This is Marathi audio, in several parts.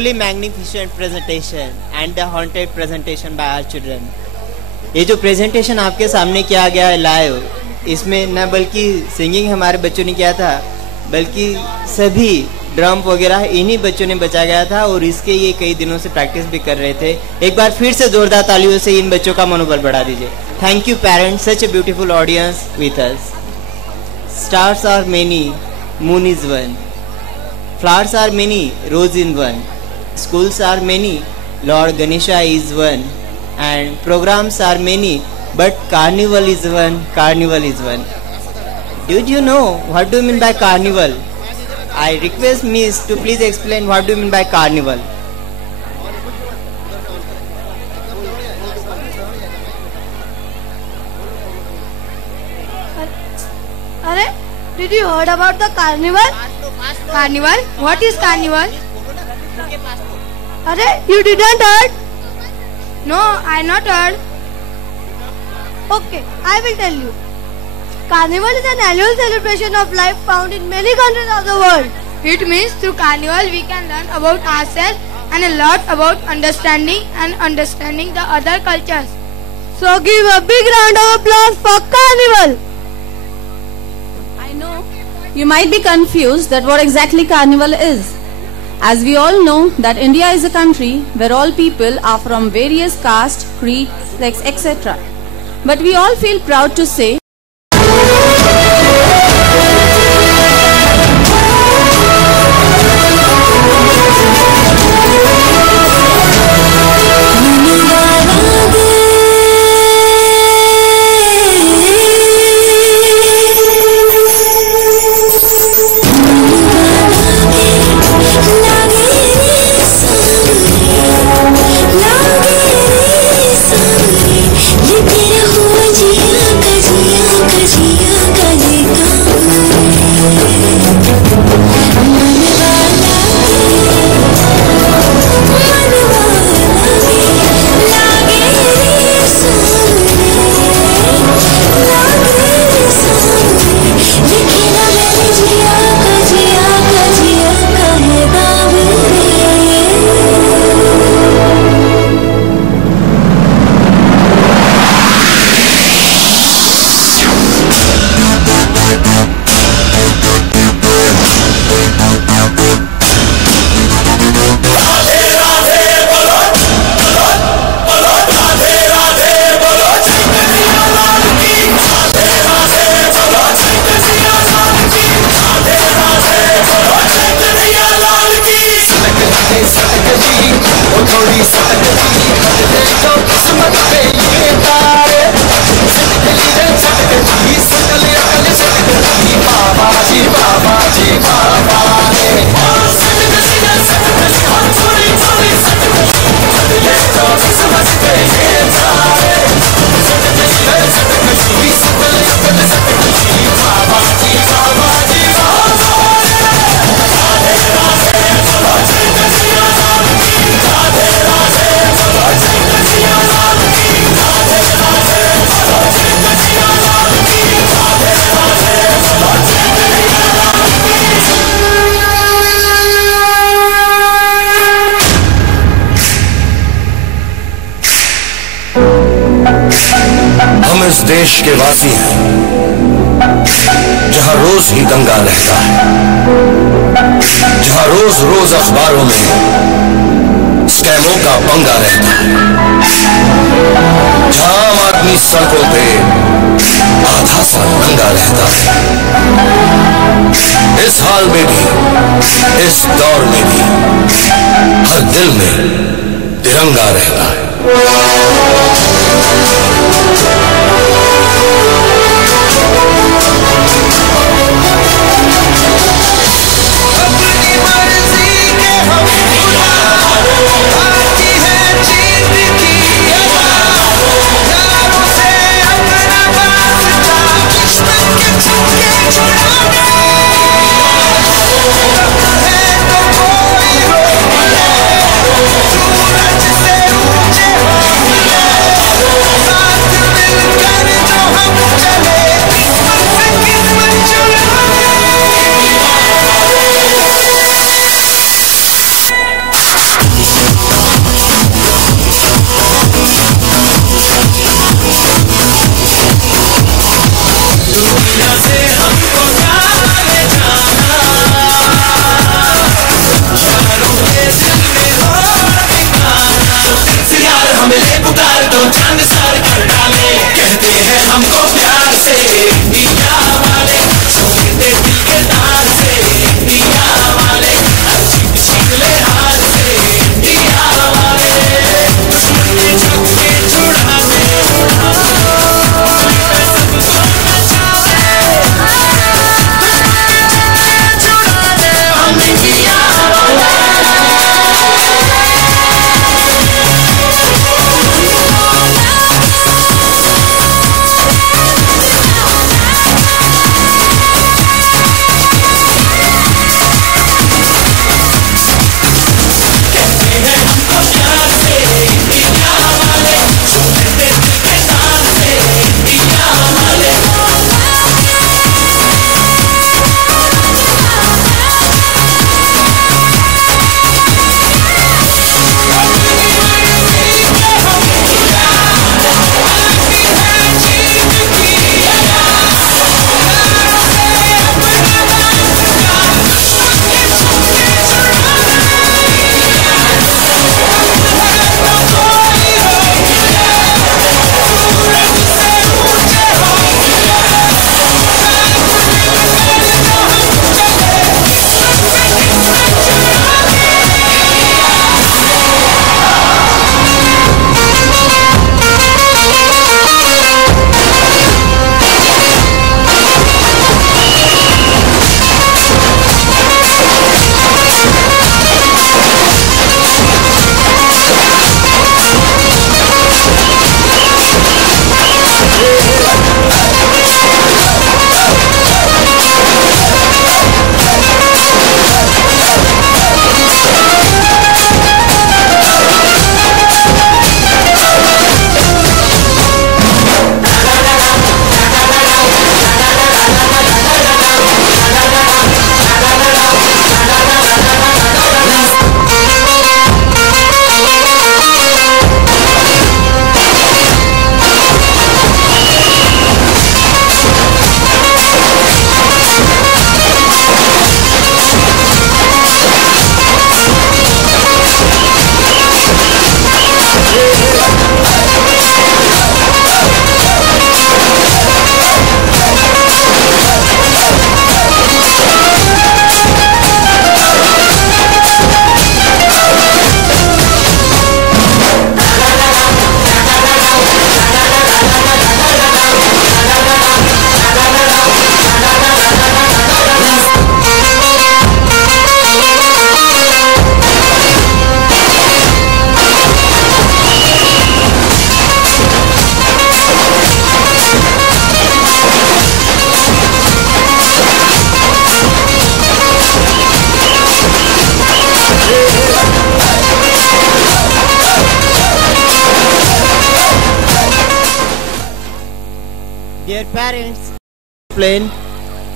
truly magnificent presentation and the haunted presentation by our children. ये जो presentation आपके सामने किया गया है live, इसमें न बल्कि singing हमारे बच्चों ने किया था, बल्कि सभी ड्रम वगैरह इन्हीं बच्चों ने बचा गया था और इसके ये कई दिनों से प्रैक्टिस भी कर रहे थे. एक बार फिर से जोरदार तालियों से इन बच्चों का मनोबल बढ़ा दीजिए. Thank you parents, such a beautiful audience with us. Stars are many, moon is one. Flowers are many, rose in one. Schools are many, Lord Ganesha is one. And programs are many, but carnival is one, carnival is one. Did you know what do you mean by carnival? I request Miss to please explain what do you mean by carnival. Did you heard about the carnival? Carnival? What is carnival? You didn't heard? No, I not heard. Okay, I will tell you. Carnival is an annual celebration of life found in many countries of the world. It means through carnival we can learn about ourselves and a lot about understanding the other cultures. So give a big round of applause for carnival. I know you might be confused that what exactly carnival is. As we all know that India is a country where all people are from various caste, creed, sex, etc. But we all feel proud to say इस देश के वासी हैं जहां रोज ही दंगा रहता है, जहां रोज रोज अखबारों में स्कैमों का पंगा रहता है, जहां आम आदमी सड़कों पे आधा सा नंगा रहता है। इस हाल में भी, इस दौर में भी हर दिल में तिरंगा रहता है। हमको प्यारे जाना, यारों के दिल में हो ठिकाना। दिल से यार हमें ले पुकार दो, चांद सार कर डाले, कहते हैं हमको प्यार से इंडिया वाले, छूते दिल के तार से इंडिया वाले, हर चीज छीन ले हाथ से इंडिया वाले, दुश्मन के छक्के छुड़ा दे, सबको नचावे, छुड़ा दे हम इंडिया वाले। Dear parents,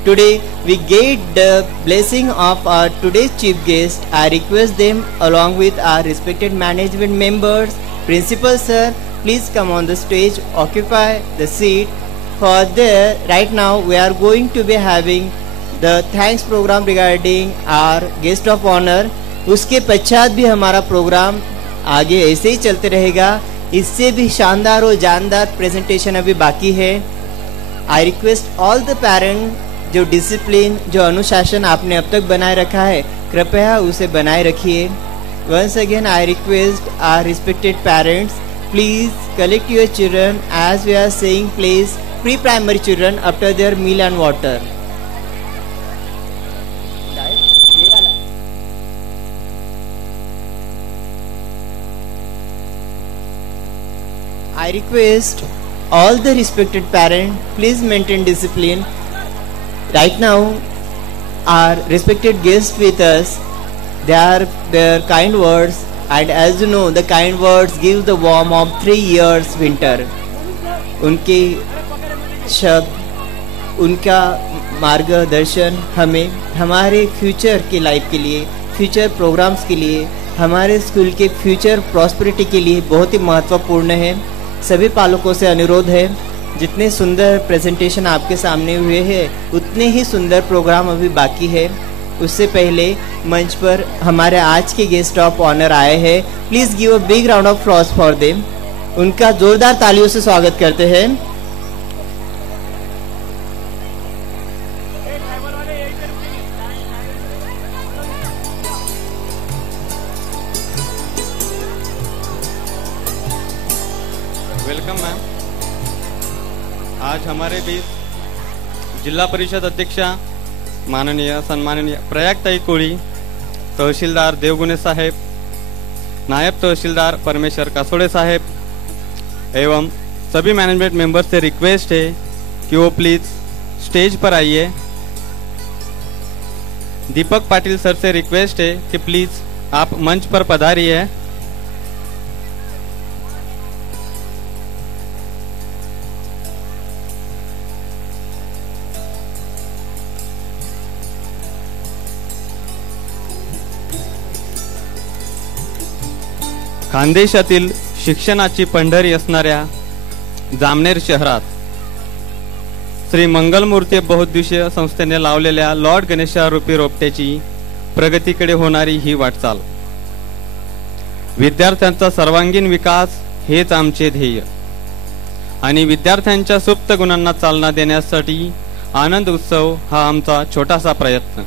today we get the blessing of our today's chief guest. I request them along with our respected management members, principal sir, please come on the stage, occupy the seat. For there, right now we are going to be having the thanks program regarding our guest of honor. उसके पश्चात भी हमारा प्रोग्राम आगे ऐसे ही चलते रहेगा, इससे भी शानदार और जानदार प्रेजेंटेशन अभी बाकी है. I request all the parent, जो डिसिप्लिन, जो अनुशासन आपने अब तक बनाए रखा है, कृपया उसे बनाए रखिए. Once again I request our respected parents, please collect your children as we are saying please pre primary children after their meal and water. I request all the respected parents, please maintain discipline. Right now, our respected guests with us, they are their kind words, and as you know, the kind words give the warmth of 3 years winter. उनके शब्द, उनका मार्गदर्शन हमें हमारे फ्यूचर के लाइफ के लिए, फ्यूचर प्रोग्राम्स के लिए, हमारे स्कूल के फ्यूचर प्रॉस्पेरिटी के लिए बहुत ही महत्वपूर्ण है. सभी पालकों से अनुरोध है, जितने सुंदर प्रेजेंटेशन आपके सामने हुए हैं उतने ही सुंदर प्रोग्राम अभी बाकी है। उससे पहले मंच पर हमारे आज के गेस्ट ऑफ ऑनर आए हैं। Please give a big round of applause for them. उनका जोरदार तालियों से स्वागत करते हैं। Welcome ma'am. आज हमारे बीच जिला परिषद अध्यक्षा माननीय सम्माननीय प्रयागताई कोड़ी, तहसीलदार देवगुने साहेब, नायब तहसीलदार परमेश्वर कासोड़े साहेब एवं सभी मैनेजमेंट मेंबर्स से रिक्वेस्ट है कि वो प्लीज स्टेज पर आइए। दीपक पाटिल सर से रिक्वेस्ट है कि प्लीज आप मंच पर पधारिए। खानदेशातील शिक्षणाची पंढरी असणाऱ्या जामनेर शहरात श्री मंगलमूर्ती बहुउद्देशीय संस्थेने लावलेल्या लॉर्ड गणेशारूपी रोपट्याची प्रगतीकडे होणारी ही वाटचाल, विद्यार्थ्यांचा सर्वांगीण विकास हेच आमचे ध्येय आणि विद्यार्थ्यांच्या सुप्त गुणांना चालना देण्यासाठी आनंद उत्सव हा आमचा छोटासा प्रयत्न।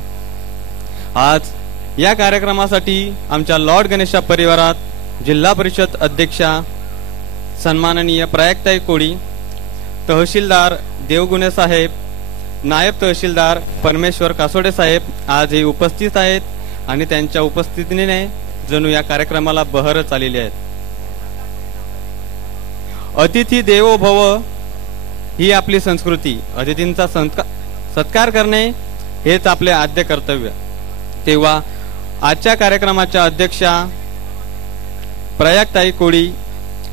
आज या कार्यक्रमासाठी आमच्या लॉर्ड गणेशा परिवारात जिल्हा परिषद अध्यक्षा सन्माननीय प्रयागताई कोड़ी, तहसीलदार देवगुने साहेब, नायब तहसीलदार परमेश्वर कासोडे साहेब आज हे उपस्थित आहेत आणि त्यांच्या उपस्थितीने जणू या कार्यक्रमाला बहरच आलेली आहेत। अतिथी देवो भव ही आपली संस्कृती, अतिथींचा सत्कार करणे हेच आपले आद्य कर्तव्य। तेव्हा आजच्या कार्यक्रमाच्या अध्यक्षा प्रयागताई कोड़ी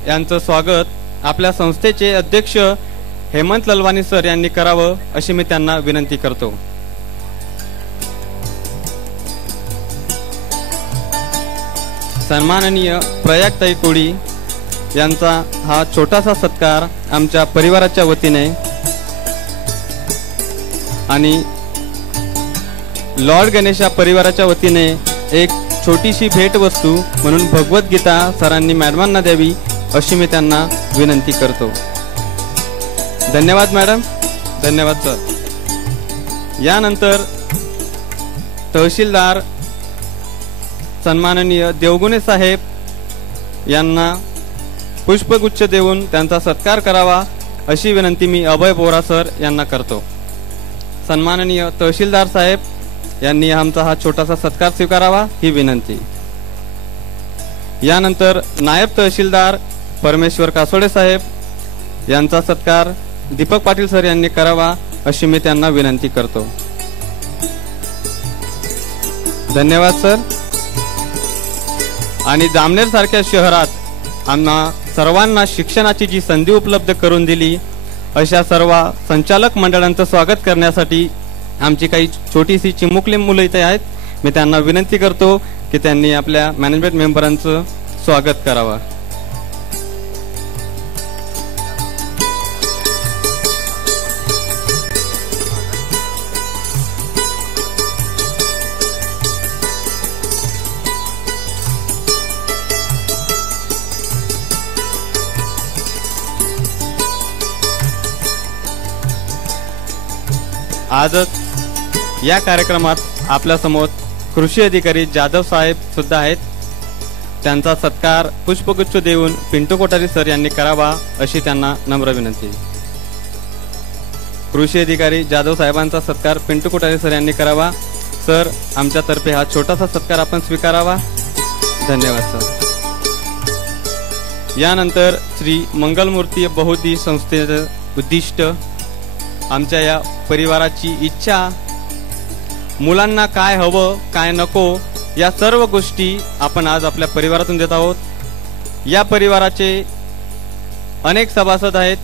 यांचं स्वागत आपल्या संस्थेचे अध्यक्ष हेमंत ललवानी सर यांनी करावं अशी मी त्यांना विनंती करतो। सन्माननीय प्रयागताई कोड़ी यांचा हा छोटासा सत्कार आमच्या परिवाराच्या वतीने आणि लॉर्ड गणेशा परिवाराच्या वतीने एक छोटीशी भेट वस्तू म्हणून भगवद्गीता सरांनी मॅडमांना द्यावी अशी मी त्यांना विनंती करतो। धन्यवाद मॅडम, धन्यवाद सर। यानंतर तहसीलदार सन्माननीय देवगुने साहेब यांना पुष्पगुच्छ देऊन त्यांचा सत्कार करावा अशी विनंती मी अभय बोरा सर यांना करतो। सन्माननीय तहसीलदार साहेब यांनी आमचा हा छोटासा सत्कार स्वीकारावा ही विनंती। यानंतर नायब तहसीलदार परमेश्वर कासोडे साहेब यांचा सत्कार दीपक पाटील सर यांनी करावा अशी मी त्यांना विनंती करतो। धन्यवाद सर। आणि जामनेर सारख्या शहरात आम्हा सर्वांना शिक्षणाची जी संधी उपलब्ध करून दिली अशा सर्व संचालक मंडळांचं स्वागत करण्यासाठी आमची काही छोटीशी चिमुकली मुलं इथे आहेत। मी त्यांना विनंती करतो की त्यांनी आपल्या मॅनेजमेंट मेंबरांचं स्वागत करावं। आजच या कार्यक्रमात आपल्या समोर कृषी अधिकारी जाधव साहेब सुद्धा आहेत। त्यांचा सत्कार पुष्पगुच्छ देऊन पिंटू कोठारी सर यांनी करावा अशी त्यांना नम्र विनंती। कृषी अधिकारी जाधव साहेबांचा सत्कार पिंटू कोठारी सर यांनी करावा। सर, आमच्यातर्फे हा छोटासा सत्कार आपण स्वीकारावा। धन्यवाद सर। यानंतर श्री मंगलमूर्ती बहुउद्देशीय संस्थेचं उद्दिष्ट, आमच्या या परिवाराची इच्छा, मुलांना काय हवं काय नको या सर्व गोष्टी आपण आज आपल्या परिवारातून देत आहोत। या परिवाराचे अनेक सभासद आहेत,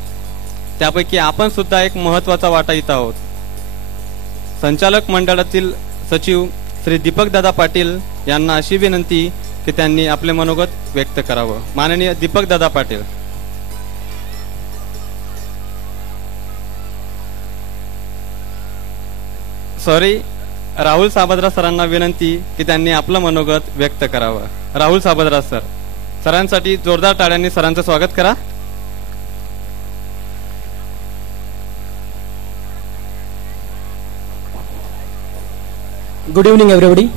त्यापैकी आपण सुद्धा एक महत्त्वाचा वाटा येत आहोत। संचालक मंडळातील सचिव श्री दीपक दादा पाटील यांना अशी विनंती की त्यांनी आपले मनोगत व्यक्त करावं। माननीय दीपक दादा पाटील। सॉरी, राहुल साबद्रा सरांना विनंती की त्यांनी आपलं मनोगत व्यक्त करावं. राहुल साबद्रा सर, सरांसाठी जोरदार टाळ्यांनी सरांचं स्वागत करा. Good evening everybody.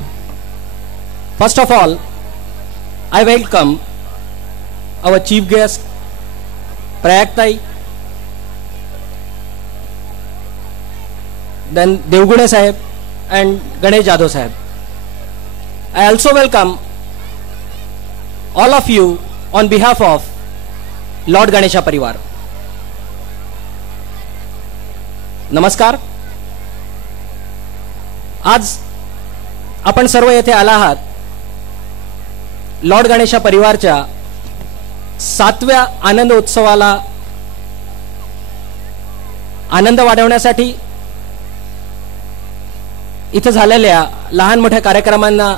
First of all, I welcome our chief guest Prayaktai, then Devgune Sahib and Ganesh Jadhav Sahib. I also welcome all of you on behalf of Lord Ganesha Parivar. नमस्कार. आज आपण सर्व येथे आला आहात लॉर्ड गणेशा परिवारच्या 7व्या आनंद उत्सवाला आनंद वाढवण्यासाठी, इथं झालेल्या लहान मोठ्या कार्यक्रमांना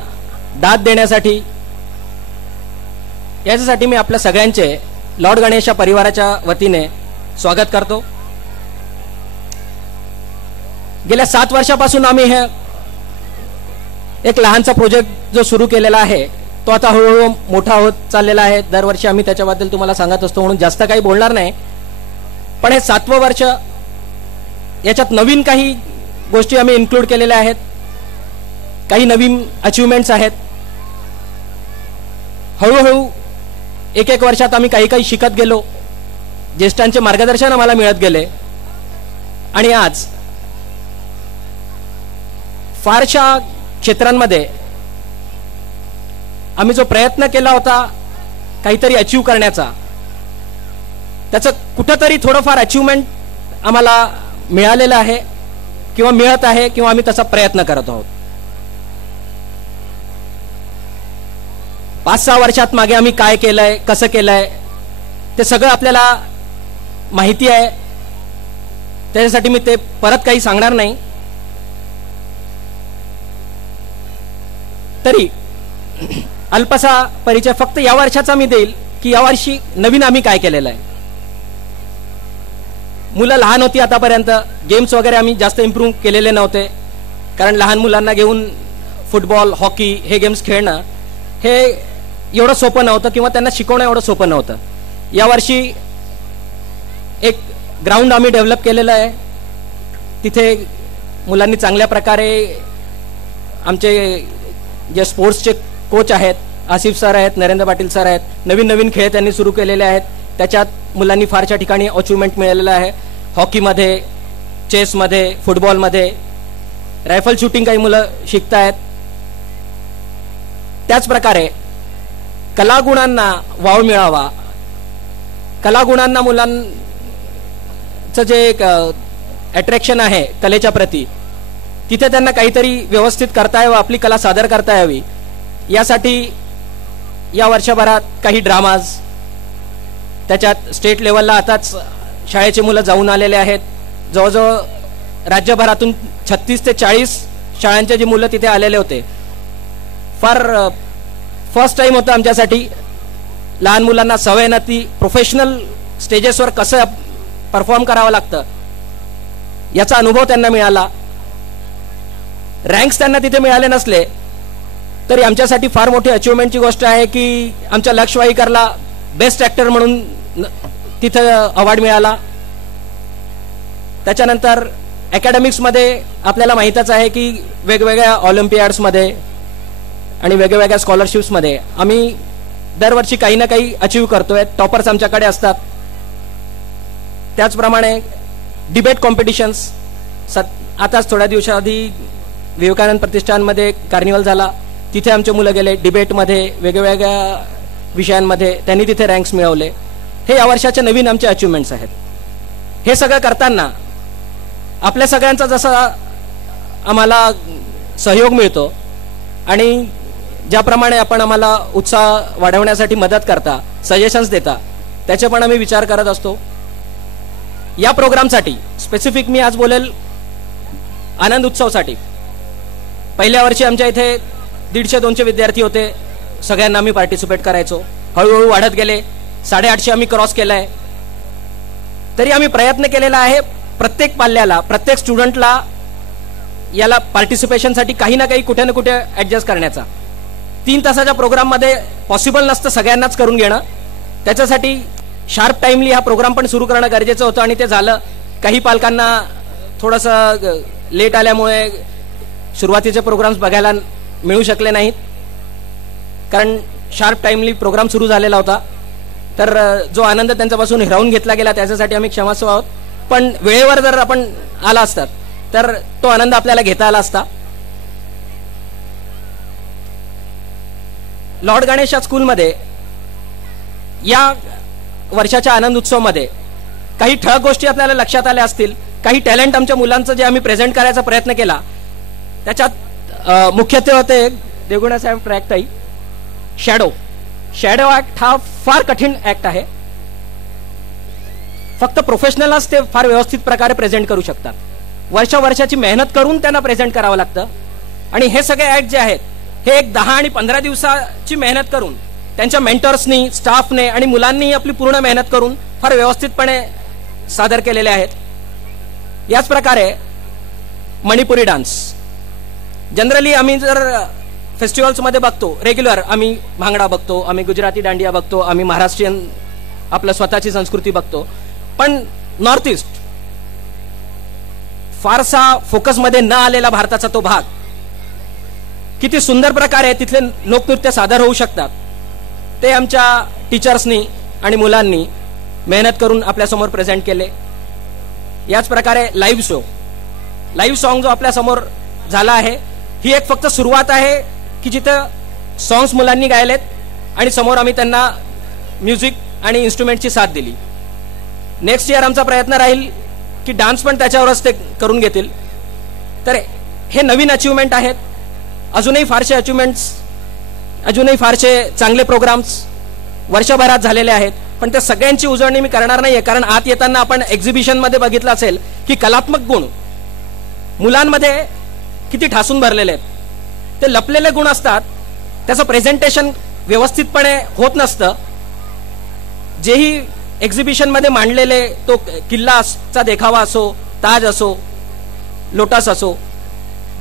दाद देण्यासाठी. याच्यासाठी मी आपल्या सगळ्यांचे लॉर्ड गणेशा परिवाराच्या वतीने स्वागत करतो. गेल्या 7 वर्षापासून आम्ही हे एक लहानसा प्रोजेक्ट जो सुरू केलेला आहे तो आता हळूहळू मोठा होत चाललेला आहे. दरवर्षी आम्ही त्याच्याबद्दल तुम्हाला सांगत असतो, म्हणून जास्त काही बोलणार नाही. पण हे 7वं वर्ष, याच्यात नवीन काही गोष्टी आम्ही इन्क्लूड केलेल्या आहेत, काही नवीन अचिव्हमेंट्स आहेत. हळूहळू एक वर्षात आम्ही काही काही शिकत गेलो, ज्येष्ठांचे मार्गदर्शन आम्हाला मिळत गेले आणि आज फारशा क्षेत्रांमध्ये आम्ही जो प्रयत्न केला होता काहीतरी अचीव करण्याचा, त्याचं कुठंतरी थोडंफार अचीवमेंट आम्हाला मिळालेलं आहे किंवा मिळत आहे किंवा आम्ही तसा प्रयत्न करत आहोत. 5-6 वर्षात मागे आम्ही काय केलंय, कसं केलंय ते सगळं आपल्याला माहिती आहे. त्याच्यासाठी मी ते परत काही सांगणार नाही. तरी अल्पसा परिचय फक्त या वर्षाचा मी देईल की या वर्षी नवीन आम्ही काय केलेलं आहे. मुलं लहान होती आतापर्यंत, गेम्स वगैरे आम्ही जास्त इम्प्रूव्ह केलेले नव्हते, कारण लहान मुलांना घेऊन फुटबॉल, हॉकी हे गेम्स खेळणं हे एवढं सोपं नव्हतं किंवा त्यांना शिकवणं एवढं सोपं नव्हतं. यावर्षी एक ग्राउंड आम्ही डेव्हलप केलेलं आहे. तिथे मुलांनी चांगल्या प्रकारे, आमचे जे स्पोर्ट्सचे कोच आहेत, आसिफ सर आहेत, नरेंद्र पाटील सर आहेत, नवीन नवीन खेळ त्यांनी सुरू केलेले आहेत. त्याच्यात मुलांनी फारशा ठिकाणी अचिव्हमेंट मिळालेलं आहे. हॉकीमध्ये, चेसमध्ये, फुटबॉलमध्ये, रायफल शूटिंग काही मुलं शिकत आहेत. त्याचप्रकारे कलागुणांना वाव मिळावा, कलागुणांना मुलांचं जे एक अट्रॅक्शन आहे कलेच्या प्रती, तिथे त्यांना काहीतरी व्यवस्थित करता यावं, आपली कला सादर करता यावी, यासाठी या वर्षभरात काही ड्रामाज, त्याच्यात स्टेट लेवलला आताच शाळेचे मुलं जाऊन आलेले आहेत. जवळजवळ राज्यभरातून 36 ते 40 शाळांचे जे मुलं तिथे आलेले होते. फार फर्स्ट टाइम होतं आमच्यासाठी. लहान मुलांना सवय नव्हती, प्रोफेशनल स्टेजेसवर कसं परफॉर्म करावं लागतं याचा अनुभव त्यांना मिळाला. रँक्स त्यांना तिथे मिळाले नसले तरी आमच्यासाठी फार मोठी अचिव्हमेंटची गोष्ट आहे की आमच्या लक्ष वाईकरला बेस्ट ॲक्टर म्हणून तिथं अवॉर्ड मिळाला. त्याच्यानंतर अकॅडमिक्समध्ये आपल्याला माहीतच आहे की वेगवेगळ्या ऑलिम्पियाड्समध्ये आणि वेगवेगळ्या स्कॉलरशिप्समध्ये आम्ही दरवर्षी काही ना काही अचीव्ह करतोय. टॉपर्स आमच्याकडे असतात. त्याचप्रमाणे डिबेट कॉम्पिटिशन्स, आताच थोड्या दिवसाआधी विवेकानंद प्रतिष्ठानमध्ये कार्निवल झाला, तिथे आमचे मुलं गेले डिबेटमध्ये, वेगवेगळ्या विषयांमध्ये त्यांनी तिथे रँक्स मिळवले. हे या वर्षाचे नवीन आमचे अचिव्हमेंट्स आहेत. हे सगळं करताना आपल्या सगळ्यांचा जसा आम्हाला सहयोग मिळतो आणि ज्याप्रमाणे आपण आम्हाला उत्साह वाढवण्यासाठी मदत करता, सजेशन्स देता, त्याचे पण आम्ही विचार करत असतो. या प्रोग्रामसाठी स्पेसिफिक मी आज बोलेल आनंद उत्सवसाठी. पहिल्या वर्षी आमच्या इथे 150-200 विद्यार्थी होते. सगळ्यांना आम्ही पार्टिसिपेट करायचो. हळूहळू वाढत गेले. 850 आम्ही क्रॉस केलाय. तरी आम्ही प्रयत्न केलेला आहे प्रत्येक पाल्याला, प्रत्येक स्टुडंटला याला पार्टिसिपेशनसाठी काही ना काही कुठे ना कुठे ऍडजस्ट करण्याचा. 3 तासाच्या प्रोग्राममध्ये पॉसिबल नसतं सगळ्यांनाच करून घेणं. त्याच्यासाठी शार्प टाइमली हा प्रोग्राम पण सुरू करणं गरजेचं होतं आणि ते झालं. काही पालकांना थोडंसं लेट आल्यामुळे सुरुवातीचे प्रोग्राम्स बघायला मिळू शकले नाहीत, कारण शार्प टाइमली प्रोग्राम सुरू झालेला होता. तर जो आनंद त्यांच्यापासून हिरावून घेतला गेला त्याच्यासाठी आम्ही क्षमास्व आहोत. पण वेळेवर जर आपण आला असतात तर तो आनंद आपल्याला घेता आला असता. लॉर्ड गणेश स्कूलमध्ये या वर्षाच्या आनंद उत्सवमध्ये काही ठळक गोष्टी आपल्याला लक्षात आल्या असतील. काही टॅलेंट आमच्या मुलांचं जे आम्ही प्रेझेंट करायचा प्रयत्न केला त्याच्यात मुख्यत्वे होते देवगुणे साहेब ट्रॅक्ट आहे शॅडो ऍक्ट. हा फार कठीण ऍक्ट आहे. फक्त प्रोफेशनलच ते फार व्यवस्थित प्रकारे प्रेझेंट करू शकतात. वर्षाची मेहनत करून त्यांना प्रेझेंट करावं लागतं. आणि हे सगळे ऍक्ट जे आहेत हे एक 10 आणि 15 दिवसाची मेहनत करून त्यांच्या मेंटर्सनी, स्टाफने आणि मुलांनी आपली पूर्ण मेहनत करून फार व्यवस्थितपणे सादर केलेले आहेत. याच प्रकारे मणिपुरी डान्स जनरली आम्ही जर फेस्टिवल्समध्ये बघतो, रेग्युलर आम्ही भांगडा बघतो, आम्ही गुजराती दांडिया बघतो, आम्ही महाराष्ट्रीयन आपलं स्वतःची संस्कृती बघतो. पण नॉर्थ ईस्ट फारसा फोकसमध्ये न आलेला भारताचा तो भाग किती सुंदर प्रकारे तिथले लोकनृत्य सादर होऊ शकतात ते आमच्या टीचर्सनी आणि मुलांनी मेहनत करून आपल्यासमोर प्रेझेंट केले. याच प्रकारे लाईव्ह सॉन्ग जो आपल्यासमोर झाला आहे ही एक फक्त सुरुवात आहे की जिथं सॉंग्स मुलांनी गायलेत आणि समोर आम्ही त्यांना म्युझिक आणि इन्स्ट्रुमेंटची साथ दिली. नेक्स्ट इयर आमचा प्रयत्न राहील की डान्स पण त्याच्यावरच ते करून घेतील. तर हे नवीन अचिव्हमेंट आहेत. अजूनही फारसे चांगले प्रोग्राम्स वर्षभरात झालेले आहेत. पण त्या सगळ्यांची उजळणी मी करणार नाहीये, कारण आत येताना आपण एक्झिबिशन मध्ये बघितलं असेल की कलात्मक गुण मुलांमध्ये किती ठासून भरलेले आहेत. ते लपलेले गुण असतात, त्याचं प्रेझेंटेशन व्यवस्थितपणे होत नसतं. जेही एक्झिबिशन मध्ये मांडलेले तो किल्लाचा देखावा असो, ताज असो, लोटस असो,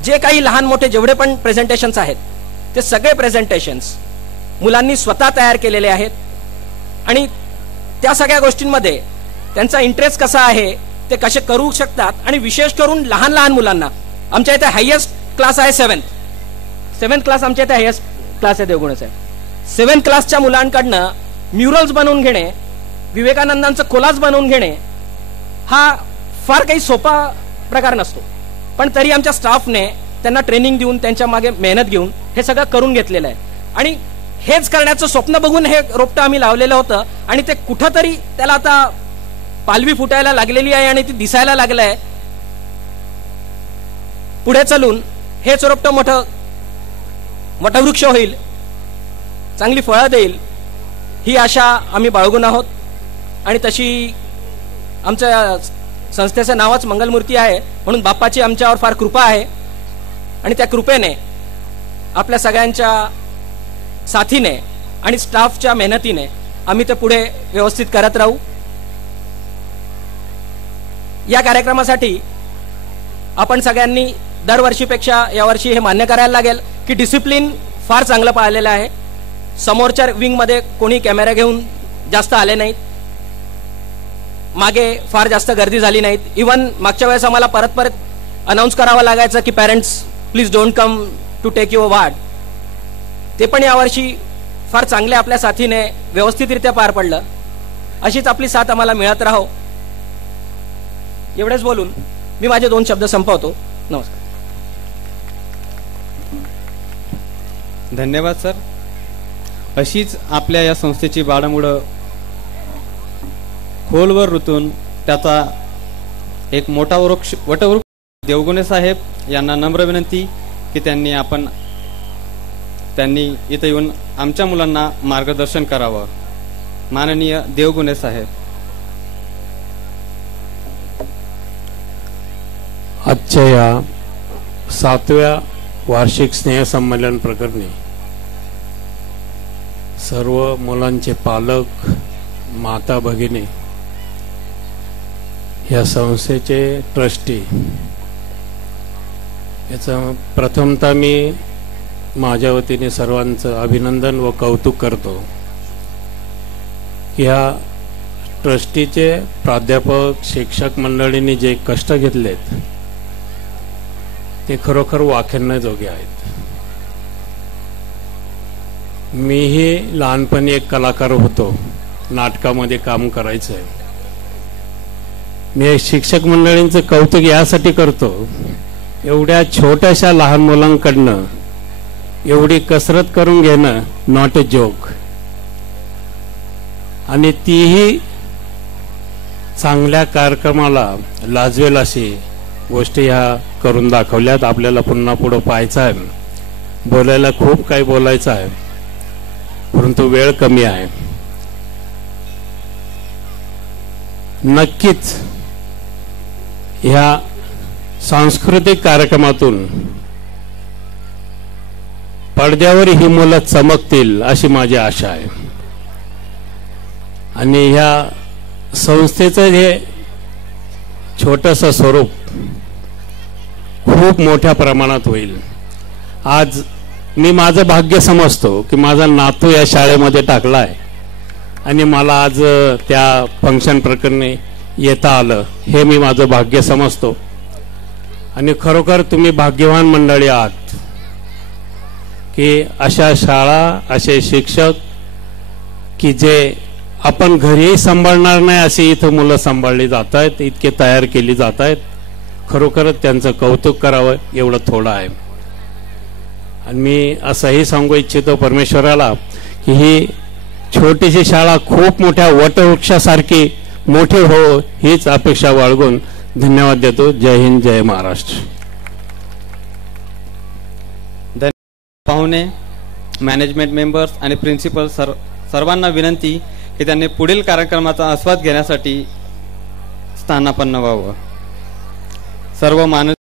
जे काही लहान मोठे जेवढे पण प्रेझेंटेशन्स आहेत ते सगळे प्रेझेंटेशन्स मुलांनी स्वतः तयार केलेले आहेत. आणि त्या सगळ्या गोष्टींमध्ये त्यांचा इंटरेस्ट कसा आहे, ते कसे करू शकतात. आणि विशेष करून लहान मुलांना आमच्या इथे हायएस्ट क्लास आहे 7th क्लास आमच्या इथे हायएस्ट क्लास आहे देवगुणे साहेब. 7th क्लासच्या मुलांकडनं म्युरल्स बनवून घेणे, विवेकानंदांचं कोलाज बनवून घेणे हा फार काही सोपा प्रकार नसतो. पण तरी आमच्या स्टाफने त्यांना ट्रेनिंग देऊन त्यांच्या मागे मेहनत घेऊन हे सगळं करून घेतलेलं आहे. आणि हेच करण्याचं स्वप्न बघून हे रोपटं आम्ही लावलेलं होतं. आणि ते कुठंतरी त्याला आता पालवी फुटायला लागलेली आहे आणि ती दिसायला लागलंय. पुढे चालून हेच रोपटं मोठं वटवृक्ष होईल, चांगली फळं देईल ही आशा आम्ही बाळगून आहोत. आणि तशी आमच्या संस्थेचं नावच मंगलमूर्ती आहे, म्हणून बाप्पाची आमच्यावर फार कृपा आहे. आणि त्या कृपेने आपल्या सगळ्यांच्या साथीने आणि स्टाफच्या मेहनतीने आम्ही ते पुढे व्यवस्थित करत राहू. या कार्यक्रमासाठी आपण सगळ्यांनी दरवर्षीपेक्षा यावर्षी हे मान्य करायला लागेल की डिसिप्लिन फार चांगलं पाळलेलं आहे. समोरच्या विंगमध्ये कोणी कॅमेरा घेऊन जास्त आले नाहीत, मागे फार जास्त गर्दी झाली नाहीत. इव्हन मागच्या वेळेस आम्हाला परत अनाऊन्स करावं लागायचं की parents please don't come to take your ward. ते पण यावर्षी फार चांगले आपल्या साथीने व्यवस्थितरित्या पार पडलं. अशीच आपली साथ आम्हाला मिळत राहो. एवढेच बोलून मी माझे 2 शब्द संपवतो. नमस्कार. धन्यवाद सर. अशीच आपल्या या संस्थेची बाळामुळं खोलवर रुतून त्याचा एक मोठा वटवृक्ष. देवगुणे साहेब यांना नम्र विनंती की त्यांनी इथं येऊन आमच्या मुलांना मार्गदर्शन करावं. माननीय देवगुणे साहेब. आजच्या या 7व्या वार्षिक स्नेहसंमेलन प्रकरणी सर्व मुलांचे पालक, माता भगिनी, या संस्थेचे ट्रस्टी याचं प्रथमतः मी माझ्या वतीने सर्वांचं अभिनंदन व कौतुक करतो. या ट्रस्टीचे प्राध्यापक शिक्षक मंडळींनी जे कष्ट घेतलेत ते खरोखर वाखाणण्याजोगे आहेत. मीही लहानपणी एक कलाकार होतो, नाटकामध्ये काम करायचंय. मी शिक्षक मंडळींचं कौतुक यासाठी करतो, एवढ्या छोट्याशा लहान मुलांकडनं एवढी कसरत करून घेणं नॉट ए जोक, आणि तीही चांगल्या कार्यक्रमाला लाजवेल अशी गोष्टी ह्या करून दाखवल्यात. आपल्याला पुन्हा पुढं पाहायचं आहे, बोलायला खूप काही बोलायचं आहे, परंतु वेळ कमी आहे. नक्कीच ह्या सांस्कृतिक कार्यक्रमातून पडद्यावर ही मुलं चमकतील अशी माझी आशा आहे. आणि ह्या संस्थेचं हे छोटंसं स्वरूप खूप मोठ्या प्रमाणात होईल. आज मी माझं भाग्य समजतो की माझा नातू या शाळेमध्ये टाकलाय आणि मला आज त्या फंक्शन प्रकरणी येता आलं, हे मी माझं भाग्य समजतो. आणि खरोखर तुम्ही भाग्यवान मंडळी आहात की अशा शाळा, असे शिक्षक की जे आपण घरीही सांभाळणार नाही अशी इथं मुलं सांभाळली जात आहेत, इतके तयार केली जात आहेत. खरोखरच त्यांचं कौतुक करावं एवढं थोडं आहे. आणि मी असंही सांगू इच्छितो परमेश्वराला की ही छोटीशी शाळा खूप मोठ्या वटवृक्षासारखी मोठी हो, हीच अपेक्षा बाळगून धन्यवाद देतो. जय हिंद, जय महाराष्ट्र. पाहुणे, मॅनेजमेंट मेंबर्स आणि प्रिन्सिपल सर्वांना विनंती की त्यांनी पुढील कार्यक्रमाचा आस्वाद घेण्यासाठी स्थानापन्न व्हावं. सर्व मानस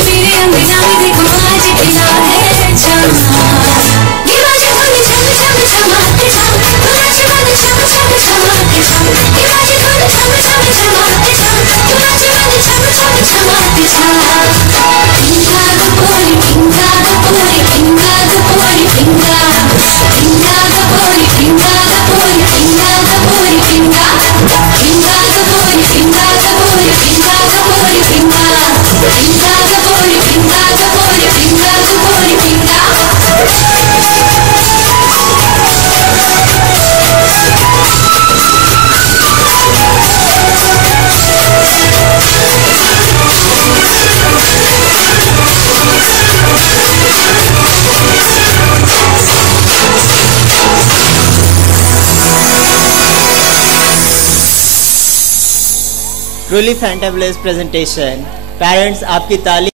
मेरे अंगना में देखो आज Truly fantabulous presentation. Parents, आपकी ताली.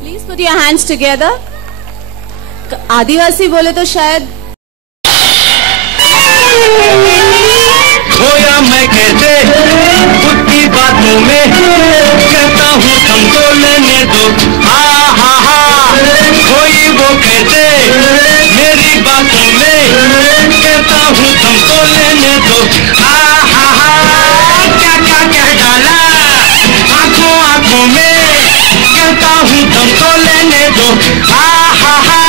Please put your hands together. आदिवासी बोले तो शायद खोया मैं कैसे उसकी बातों में कहता हूँ हमको लेने दो हा हा हा खोई वो कैसे मेरी बातों में कहता हूँ हमको लेने दो हा हा हा क्या क्या कह डाला आंखों आंखों में कहता हूँ हमको लेने दो हा हा हा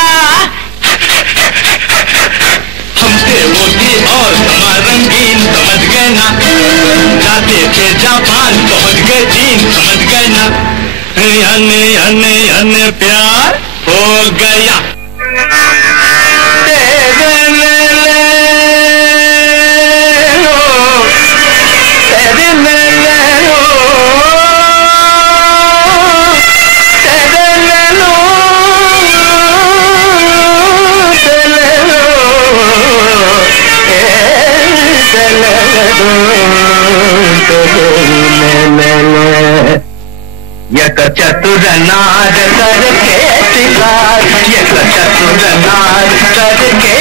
हमसे वो थी और समा रंगीन समझ गए ना जाते थे जापान पहुंच गए चीन समझ गए ना अन्य अन्य अन्य प्यार हो गया तेरे ले लो तेरे ले लो तेरे ले लो यक चतुर नार करके सिंगार यक चतुर नार करके